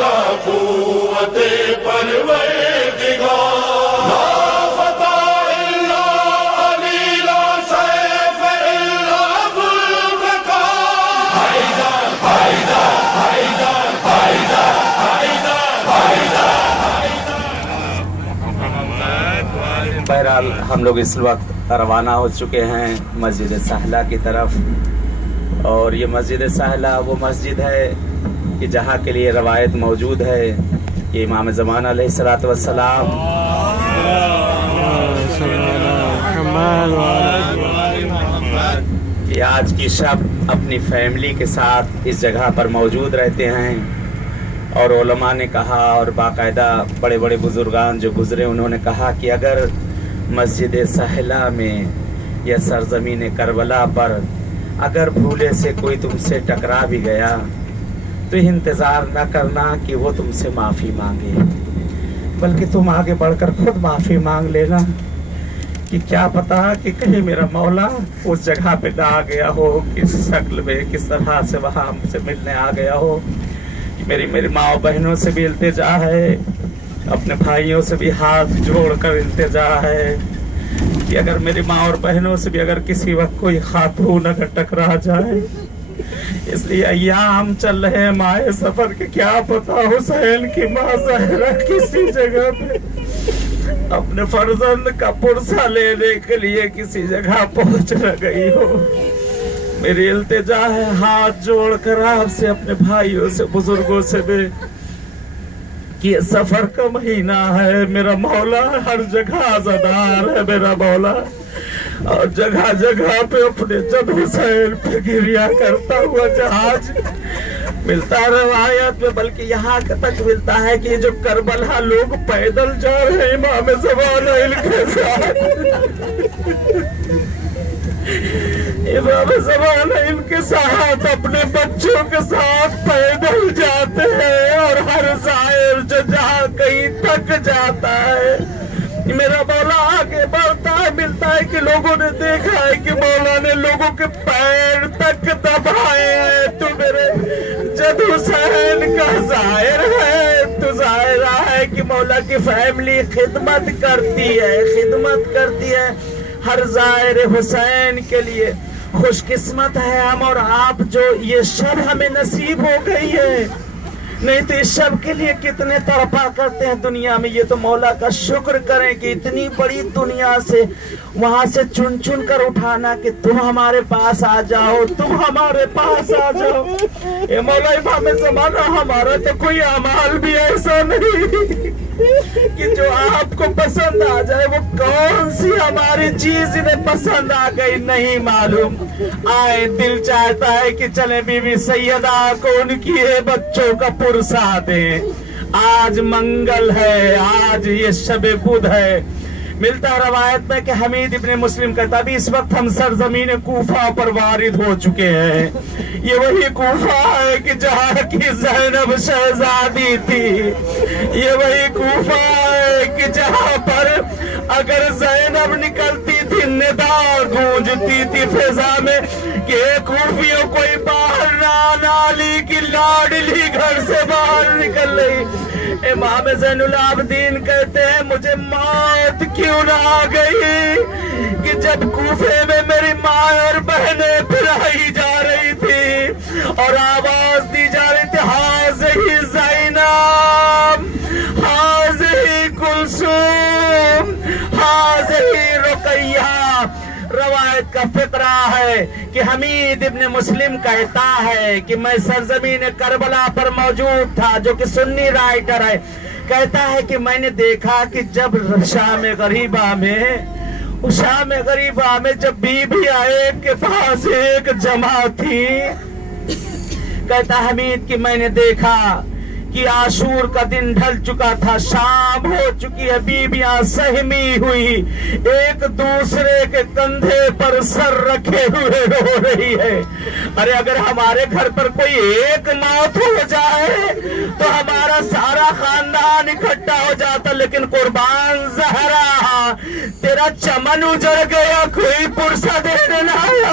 پیدا قوت پروردگار بہرحال ہم لوگ اس وقت روانہ ہو چکے ہیں مسجد سہلہ کی طرف، اور یہ مسجد سہلہ وہ مسجد ہے کہ جہاں کے لیے روایت موجود ہے کہ امام زمانہ علیہ الصلوۃ والسلام کہ آج کی شب اپنی فیملی کے ساتھ اس جگہ پر موجود رہتے ہیں، اور علماء نے کہا اور باقاعدہ بڑے بڑے بزرگان جو گزرے انہوں نے کہا کہ اگر مسجد سہلہ میں یا سرزمین کربلا پر اگر بھولے سے کوئی تم سے ٹکرا بھی گیا تو انتظار نہ کرنا کہ وہ تم سے معافی مانگے، بلکہ تم آگے بڑھ کر خود معافی مانگ لینا، کہ کیا پتا کہ کہیں میرا مولا اس جگہ پہ نہ آ گیا ہو، کس شکل میں کس طرح سے وہاں ہم سے ملنے آ گیا ہو۔ میری ماں و بہنوں سے بھی التجا ہے، اپنے بھائیوں سے بھی ہاتھ جوڑ کر التجا ہے کہ اگر میری ماں اور بہنوں سے بھی اگر کسی وقت کوئی خاتون اگر ٹکرا جائے، اس لیے ایام چل رہے ہیں مائے سفر کے، کیا پتا حسین کی ماں زہرا کسی جگہ پہ اپنے فرزند کا پرسہ لینے کے لیے کسی جگہ پہنچ نہ گئی ہو۔ میری التجا ہے ہاتھ جوڑ کر آپ سے، اپنے بھائیوں سے، بزرگوں سے بھی، کہ یہ سفر کا مہینہ ہے، میرا مولا ہر جگہ عزادار ہے میرا مولا، اور جگہ جگہ پہ اپنے جد حسین پہ گریا کرتا ہوا جہاز ملتا ہے روایت میں، بلکہ یہاں تک ملتا ہے کہ یہ جو کربلا لوگ پیدل جا رہے ہیں امام زمانہ ان کے ساتھ، امام زمانہ ان کے ساتھ اپنے بچوں کے ساتھ پیدل جاتے ہیں، اور ہر زائر جو جہاں کہیں تک جاتا ہے میرا مولا آگے بڑھتا ہے، ملتا ہے کہ لوگوں نے دیکھا ہے کہ مولا نے لوگوں کے پیر تک دبائے ہیں، تو میرے جد حسین کا ظاہر ہے، تو ظاہرہ ہے کہ مولا کی فیملی خدمت کرتی ہے ہر زائر حسین کے لیے۔ خوش قسمت ہے ہم اور آپ جو یہ شب ہمیں نصیب ہو گئی ہے، نہیں تو اس شب کے لیے کتنے تڑپا کرتے ہیں دنیا میں۔ یہ تو مولا کا شکر کریں کہ اتنی بڑی دنیا سے وہاں سے چن چن کر اٹھانا کہ تم ہمارے پاس آ جاؤ، تم ہمارے پاس آ جاؤ۔ اے مولا امام زمانہ، ہمارا تو کوئی اعمال بھی ایسا نہیں کہ جو آپ کو پسند آ جائے، وہ کون سی ہماری چیز انہیں پسند آ گئی نہیں معلوم، آئے دل چاہتا ہے کہ چلے بی بی سیدہ کو ان کی بچوں کا پرسہ دیں۔ آج منگل ہے، آج یہ شب بدھ ہے۔ ملتا روایت میں کہ حمید ابن مسلم کہتا ابھی اس وقت ہم سرزمین کوفہ پر وارد ہو چکے ہیں۔ یہ وہی کوفہ ہے کہ جہاں کی زینب شہزادی تھی، یہ وہی کوفہ ہے کہ جہاں پر اگر زینب نکلتی تھی ندا گونجتی تھی فضا میں کہ کوفیوں کوئی باہر نہ آنا، علی کی لاڈلی گھر سے باہر نکل رہی۔ امام زین العابدین کہتے ہیں مجھے موت کیوں نہ آ گئی کہ جب کوفے میں میری ماں اور بہنیں پھرائی جا رہی تھی اور آواز دی جا رہی تھی ہاذہی زینب، ہاذہی کلثوم، ہاذہی رقیہ۔ روایت کا فقرہ ہے کہ حمید ابن مسلم کہتا ہے کہ میں سرزمین کربلا پر موجود تھا، جو کہ سنی رائٹر ہے، کہتا ہے کہ میں نے دیکھا کہ جب شام غریبہ میں جب بی بی ایک کے پاس ایک جماعت تھی، کہتا حمید کہ میں نے دیکھا کہ عاشور کا دن ڈھل چکا تھا، شام ہو چکی ہے، بیویاں سہمی ہوئی ایک دوسرے کے کندھے پر سر رکھے ہوئے رو رہی ہے۔ ارے اگر ہمارے گھر پر کوئی ایک موت ہو جائے تو ہمارا سارا خاندان اکٹھا ہو جاتا، لیکن قربان زہرا تیرا چمن اجڑ گیا، کوئی پرسہ دینے نہ آیا۔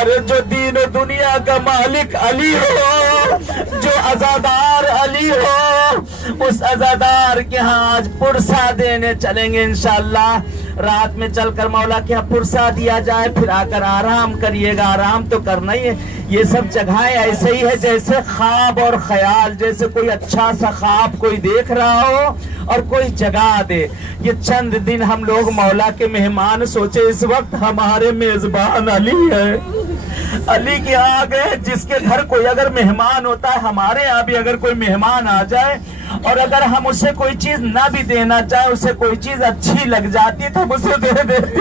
ارے جو دین و دنیا کا مالک علی ہو، جو عزادار علی ہو، اس عزادار کے ہاں آج پرسہ دینے چلیں گے انشاءاللہ۔ رات میں چل کر مولا کے ہاں پرسہ دیا جائے، پھر آ کر آرام کریے گا۔ آرام تو کرنا ہی ہے۔ یہ سب جگہیں ایسے ہی ہے جیسے خواب اور خیال، جیسے کوئی اچھا سا خواب کوئی دیکھ رہا ہو اور کوئی جگا دے۔ یہ چند دن ہم لوگ مولا کے مہمان سوچے، اس وقت ہمارے میزبان علی ہے، علی کے آ گئے۔ جس کے گھر کوئی اگر مہمان ہوتا ہے، ہمارے یہاں بھی اگر کوئی مہمان آ جائے اور اگر ہم اسے کوئی چیز نہ بھی دینا چاہے، اسے کوئی چیز اچھی لگ جاتی تو ہم اسے دے دیتے۔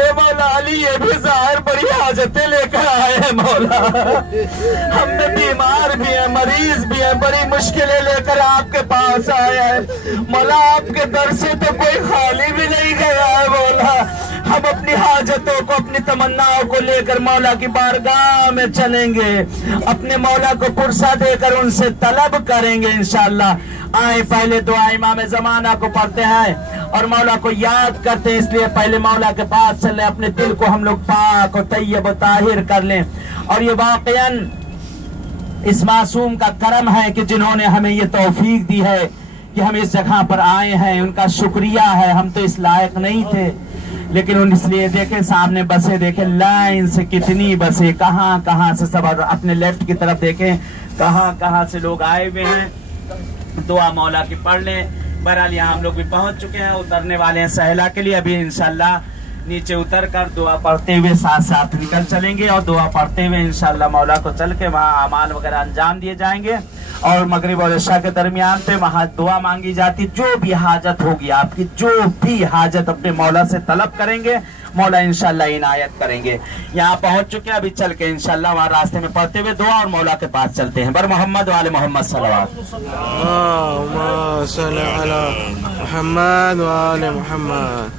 اے مولا علی، یہ بھی ظاہر بڑی حاجتیں لے کر آئے ہیں مولا، ہم میں بیمار بھی ہیں، مریض بھی ہیں، بڑی مشکلیں لے کر آپ کے پاس آئے ہیں مولا۔ آپ کے در سے تو کوئی خالی بھی نہیں گیا ہے مولا۔ ہم اپنی حاجتوں کو، اپنی تمناؤں کو لے کر مولا کی بارگاہ میں چلیں گے، اپنے مولا کو پرسہ دے کر ان سے طلب کریں گے انشاءاللہ۔ آئیں پہلے دعا امام زمانہ کو پڑھتے ہیں اور مولا کو یاد کرتے ہیں، اس لیے پہلے مولا کے پاس چلیں، اپنے دل کو ہم لوگ پاک و طیب و طاہر کر لیں۔ اور یہ واقعاً اس معصوم کا کرم ہے کہ جنہوں نے ہمیں یہ توفیق دی ہے کہ ہم اس جگہ پر آئے ہیں، ان کا شکریہ ہے۔ ہم تو اس لائق نہیں تھے، لیکن اس لیے دیکھیں سامنے بسیں، دیکھیں لائن سے کتنی بسیں، کہاں کہاں سے سب، اپنے لیفٹ کی طرف دیکھیں کہاں کہاں سے لوگ آئے ہوئے ہیں۔ دعا مولا کی پڑھ لیں۔ بہرحال یہاں ہم لوگ بھی پہنچ چکے ہیں، اترنے والے ہیں سہلا کے لیے۔ ابھی انشاءاللہ نیچے اتر کر دعا پڑھتے ہوئے ساتھ ساتھ نکل چلیں گے، اور دعا پڑھتے ہوئے انشاءاللہ مولا کو چل کے وہاں اعمال وغیرہ انجام دیے جائیں گے، اور مغرب اور عشاء کے درمیان پہ وہاں دعا مانگی جاتی۔ جو بھی حاجت ہوگی آپ کی، جو بھی حاجت اپنے مولا سے طلب کریں گے، مولا انشاءاللہ عنایت کریں گے۔ یہاں پہنچ چکے ہیں، ابھی چل کے انشاءاللہ وہاں راستے میں پڑھتے ہوئے دعا اور مولا کے پاس چلتے ہیں۔ بر محمد و آل محمد صلوات۔ اللهم صل على محمد وآل محمد۔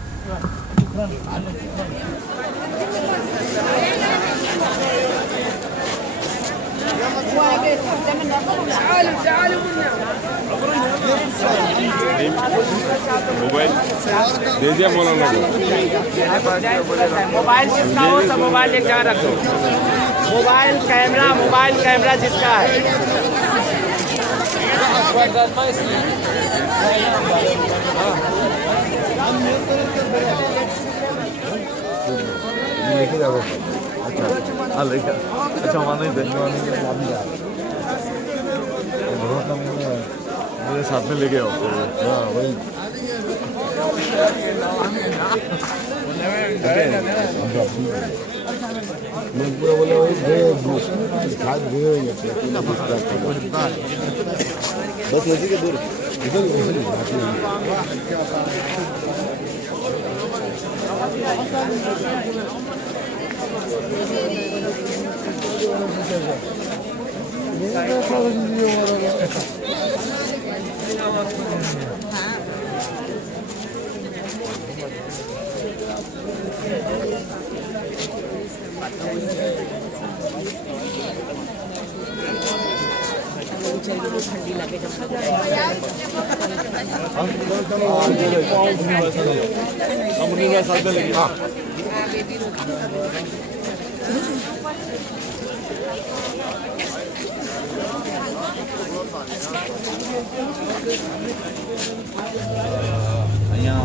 موبائل دے دیا مولانا کو، موبائل جس کا ہو سب موبائل ایک جگہ رکھو۔ موبائل کیمرہ جس کا ہے۔ میرے ساتھ میں لے کے آؤ۔ بس ایسے کے دور ٹھنڈی لگے અહીંયા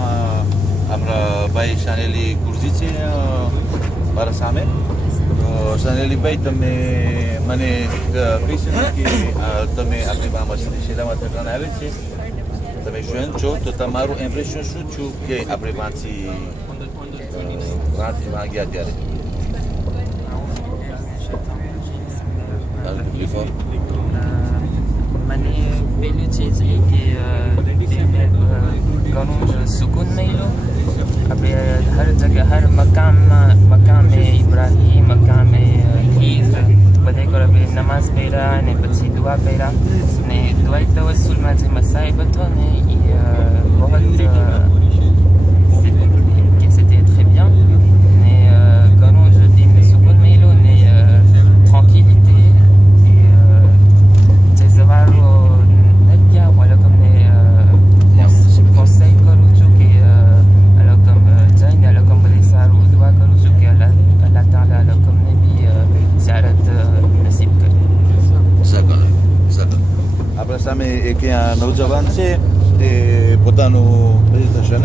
આપણા ભાઈ શાનેલી કુર્સી છે મારા સામે. શાનેલી ભાઈ, તમે મને કહી શકો કે તમે આપણી મસ્જિદ શેરામાં થકાને આવે છે, તમે જોઈન છો, તો તમારું ઇમ્પ્રેશન શું છું કે આપણે રાતથી વાગ્યા ત્યારે? મને પહેલી ચીજ એ કે ઘણું સુકૂન મળ્યો. આપણે હર જગ્યા, હર મકામ ઇબ્રાહીમ, મકામ ખીર બધે પર આપણે નમાઝ પહેર્યા અને પછી દુઆ કર્યા. ને દુઆ તવસ્સુલમાં જે મસાઈબ હતો ને એ બહુ કે c'était très bien. ને ઘણું જ દિલને સુકૂન મળ્યો ને tranquillité. Et Jezawaro Nadia, voilà comme les નવજવાન છે તે પોતાનું પ્રેઝન્ટેશન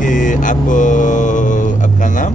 કે આપ આપકા નામ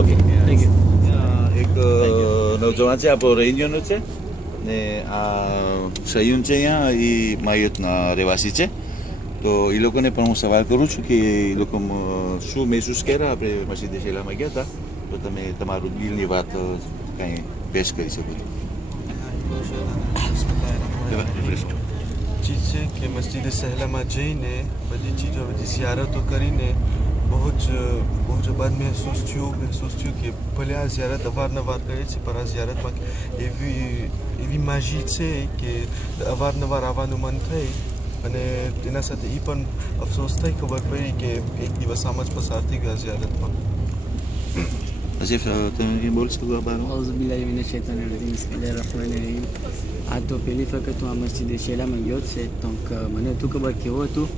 ઓકે એક નવજવાન છે આપણો રેન્જરનો છે ને આ સયુન છે અહીંયા એ માયુતના રહેવાસી છે તો એ લોકોને પણ હું સવાલ કરું છું કે એ લોકો શું મહેસૂસ કર્યા આપણે મસ્જિદ શેલામાં ગયા હતા તો તમે તમારું દિલની વાત કાંઈ પેશ કરી શકો છો. ચીજ છે કે મસ્જિદ સહેલામાં જઈને બધી ચીજો બધી ઝિયારતો કરીને બહુ જ બાદ મહેસૂસ થયું કે ભલે આ ઝિયારત અવારનવાર કરે છે પણ આ ઝિયારતમાં એવી માજી છે કે અવારનવાર આવવાનું મન થઈ અને તેના સાથે એ પણ અફસોસ થઈ ખબર પડી કે એક દિવસ આમ જ પસાર થઈ ગયા ઝિયારતમાં. આસિફ તમે કંઈ બોલી શકો આ બારમાં? બિસ્મિલ્લાહિર્રહમાનિર્રહીમ. આ તો પહેલી વખત હું આ મસ્જિદ શેલામાં ગયો છે તો મને હતું ખબર કેવું હતું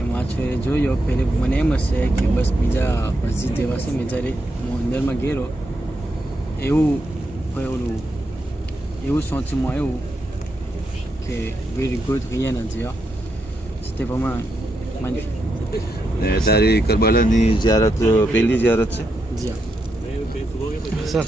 એમ આ છોડે જોયો પહેલે મને એમ હશે કે બસ બીજા મસ્જિદ જેવા છે મેં જ્યારે હું અંદરમાં ગયેલો એવું સોચમાં આવ્યું કે વેરી ગુડ અહીંયા નથી તે પ્રમાણે તારી કરબલાની ઝિયારત પહેલી ઝિયારત છે? જી હા સર.